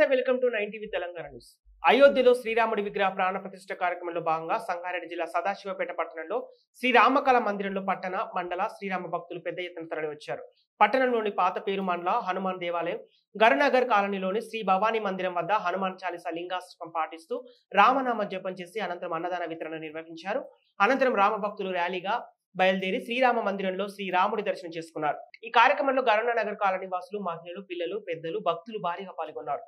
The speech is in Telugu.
నమస్తే, welcome to 9 TV Telangana news. అయోధ్యలో శ్రీరాముడి విగ్రహ ప్రాణ ప్రతిష్ఠ కార్యక్రమంలో భాగంగా సంగారెడ్డి జిల్లా సదాశివపేట పట్టణంలో శ్రీరామకళ మందిరంలో పట్టణ మండల శ్రీరామ భక్తులు పెద్ద ఎత్తున తరలివచ్చారు. పట్టణంలోని పాత పేరు మండల హనుమాన్ దేవాలయం, గరునగర్ కాలనీలోని శ్రీ భవానీ మందిరం వద్ద హనుమాన్ చాలీసా లింగాష్టకం పాటిస్తూ రామనామ జపం చేసి అనంతరం అన్నదాన వితరణ నిర్వహించారు. అనంతరం రామ భక్తులు ర్యాలీగా బయలుదేరి శ్రీరామ మందిరంలో శ్రీరాముడి దర్శనం చేసుకున్నారు. ఈ కార్యక్రమంలో గరునగర్ కాలనీ వాసులు, మహిళలు, పిల్లలు, పెద్దలు, భక్తులు భారీగా పాల్గొన్నారు.